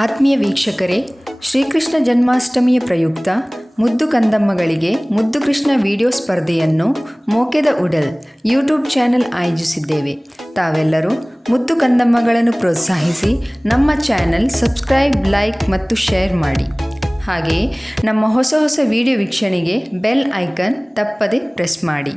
ಆತ್ಮೀಯ ವೀಕ್ಷಕರೇ, ಶ್ರೀಕೃಷ್ಣ ಜನ್ಮಾಷ್ಟಮಿಯ ಪ್ರಯುಕ್ತ ಮುದ್ದು ಕಂದಮ್ಮಗಳಿಗೆ ಮುದ್ದು ಕೃಷ್ಣ ವಿಡಿಯೋ ಸ್ಪರ್ಧೆಯನ್ನು ಮೋಕೆದ ಉಡಲ್ ಯೂಟ್ಯೂಬ್ ಚಾನೆಲ್ ಆಯೋಜಿಸಿದ್ದೇವೆ. ತಾವೆಲ್ಲರೂ ಮುದ್ದು ಕಂದಮ್ಮಗಳನ್ನು ಪ್ರೋತ್ಸಾಹಿಸಿ ನಮ್ಮ ಚಾನೆಲ್ ಸಬ್ಸ್ಕ್ರೈಬ್, ಲೈಕ್ ಮತ್ತು ಶೇರ್ ಮಾಡಿ. ಹಾಗೆಯೇ ನಮ್ಮ ಹೊಸ ವಿಡಿಯೋ ವೀಕ್ಷಣೆಗೆ ಬೆಲ್ ಐಕನ್ ತಪ್ಪದೆ ಪ್ರೆಸ್ ಮಾಡಿ.